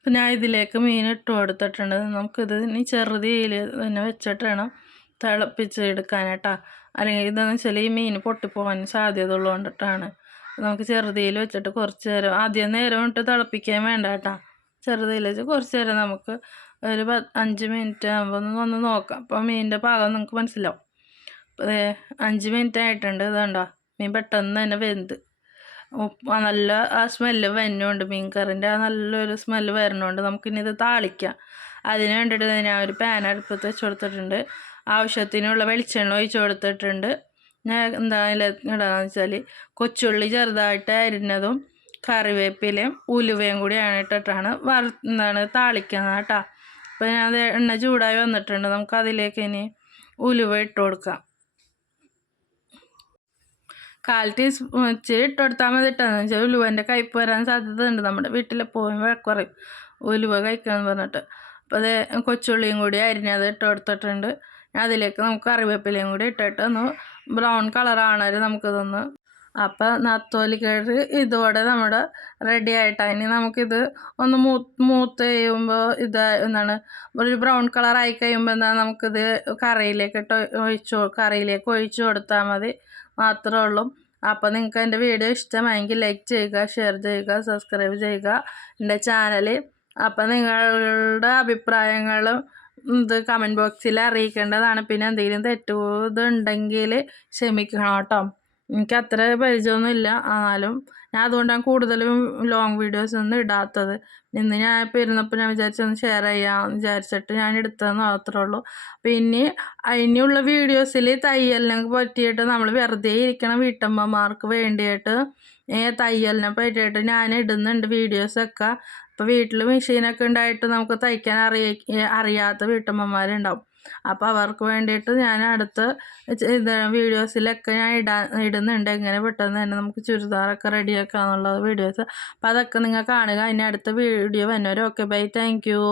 അപ്പം ഞാൻ ഇതിലേക്ക് മീൻ ഇട്ട് കൊടുത്തിട്ടുണ്ട്. നമുക്കിത് ഇനി ചെറുതീയിൽ തന്നെ വെച്ചിട്ട് വേണം തിളപ്പിച്ചെടുക്കാനായിട്ടാ. അല്ലെങ്കിൽ ഇതെന്ന് വെച്ചാൽ ഈ മീൻ പൊട്ടിപ്പോകാൻ സാധ്യത ഉള്ളതുകൊണ്ടിട്ടാണ്. നമുക്ക് ചെറുതീയിൽ വെച്ചിട്ട് കുറച്ച് നേരം ആദ്യം നേരം ഇട്ട് തിളപ്പിക്കാൻ വേണ്ട കേട്ടോ. ചെറുതീയിൽ വെച്ച് കുറച്ച് നേരം നമുക്ക് ഒരു 5 മിനിറ്റ് ആകുമ്പോൾ ഒന്ന് നോക്കാം. അപ്പോൾ മീനിൻ്റെ പാകം നിങ്ങൾക്ക് മനസ്സിലാവും. അപ്പോൾ 5 മിനിറ്റ് ആയിട്ടുണ്ട്. ഇതുണ്ടോ മീൻ പെട്ടെന്ന് തന്നെ വെന്ത് നല്ല ആ സ്മെല്ല് വരുന്നുണ്ട്. മീൻ കറിൻ്റെ ആ നല്ലൊരു സ്മെല്ല് വരുന്നുണ്ട്. നമുക്കിനി ഇത് താളിക്കാം. അതിന് വേണ്ടിയിട്ട് ഞാൻ ഒരു പാൻ അടുപ്പത്ത് വെച്ച് കൊടുത്തിട്ടുണ്ട്. ആവശ്യത്തിനുള്ള വെളിച്ചെണ്ണ ഒഴിച്ച് കൊടുത്തിട്ടുണ്ട്. ഞാൻ ഇടാന്ന് വെച്ചാൽ കൊച്ചുള്ളി ചെറുതായിട്ട് അരിഞ്ഞതും കറിവേപ്പിലയും ഉലുവയും കൂടിയാണ് ഇട്ടിട്ടാണ് താളിക്കുന്നത് കേട്ടോ. അപ്പോൾ ഞാൻ അത് എണ്ണ ചൂടായി വന്നിട്ടുണ്ട്. നമുക്ക് അതിലേക്ക് ഇനി ഉലുവ ഇട്ട് കൊടുക്കാം. 1/4 ടീസ്പൂൺ ഇച്ചിരി ഇട്ട് കൊടുത്താൽ മതി ഇട്ടെന്ന് വെച്ചാൽ ഉലുവൻ്റെ കയ്പ്പ് വരാൻ സാധ്യത ഉണ്ട്. നമ്മുടെ വീട്ടിലെപ്പോഴും വഴക്കുറയും ഉലുവ കഴിക്കാമെന്ന് പറഞ്ഞിട്ട്. അപ്പോൾ അത് കൊച്ചുള്ളിയും കൂടി അരിഞ്ഞത് ഇട്ട് കൊടുത്തിട്ടുണ്ട്. അതിലേക്ക് നമുക്ക് കറിവേപ്പിലയും കൂടി ഇട്ടിട്ട് ഒന്ന് ബ്രൗൺ കളറാണത് നമുക്കിതൊന്ന്. അപ്പോൾ നത്തോലിക്കറി ഇതോടെ നമ്മുടെ റെഡി ആയിട്ടാണ്. ഇനി നമുക്കിത് ഒന്ന് മൂത്ത് കഴിയുമ്പോൾ ഒരു ബ്രൗൺ കളറായി കഴിയുമ്പോൾ നമുക്കിത് കറിയിലേക്ക് ഒഴിച്ചു കൊടുത്താൽ മതി മാത്രമേ ഉള്ളൂ. അപ്പോൾ നിങ്ങൾക്ക് എൻ്റെ വീഡിയോ ഇഷ്ടമായെങ്കിൽ ലൈക്ക് ചെയ്യുക, ഷെയർ ചെയ്യുക, സബ്സ്ക്രൈബ് ചെയ്യുക എൻ്റെ ചാനൽ. അപ്പോൾ നിങ്ങളുടെ അഭിപ്രായങ്ങളും ഇത് കമൻറ്റ് ബോക്സിൽ അറിയിക്കേണ്ടതാണ്. പിന്നെ എന്തെങ്കിലും തെറ്റുണ്ടെങ്കിൽ ക്ഷമിക്കണം കേട്ടോ. എനിക്ക് അത്ര പരിചയമൊന്നുമില്ല, എന്നാലും ഞാൻ അതുകൊണ്ടാണ് കൂടുതലും ലോങ് വീഡിയോസ് ഒന്നും ഇടാത്തത്. ഇന്ന് ഞാൻ ഇപ്പോൾ ഇരുന്നപ്പോൾ ഞാൻ വിചാരിച്ചൊന്ന് ഷെയർ ചെയ്യാമെന്ന് വിചാരിച്ചിട്ട് ഞാൻ എടുത്തതെന്ന് മാത്രമേ ഉള്ളൂ. പിന്നെ അതിനുള്ള വീഡിയോസിൽ തയ്യലിനെ പറ്റിയിട്ട് നമ്മൾ വെറുതെ ഇരിക്കണ വീട്ടമ്മമാർക്ക് വേണ്ടിയിട്ട് തയ്യലിനെ പറ്റിയിട്ട് ഞാൻ ഇടുന്നുണ്ട് വീഡിയോസൊക്കെ. അപ്പോൾ വീട്ടിൽ മെഷീനൊക്കെ ഉണ്ടായിട്ട് നമുക്ക് തയ്ക്കാൻ അറിയാത്ത വീട്ടമ്മമാരുണ്ടാവും. അപ്പോൾ അവർക്ക് വേണ്ടിയിട്ട് ഞാൻ അടുത്ത വീഡിയോസിലൊക്കെ ഞാൻ ഇടുന്നുണ്ട്. എങ്ങനെ പെട്ടെന്ന് തന്നെ നമുക്ക് ചുരിദാറൊക്കെ റെഡിയാക്കാന്നുള്ള വീഡിയോസ്. അപ്പോൾ അതൊക്കെ നിങ്ങൾ കാണുക. ഇനി അടുത്ത വീഡിയോ വന്നവരും ഓക്കെ ബൈ, താങ്ക് യു.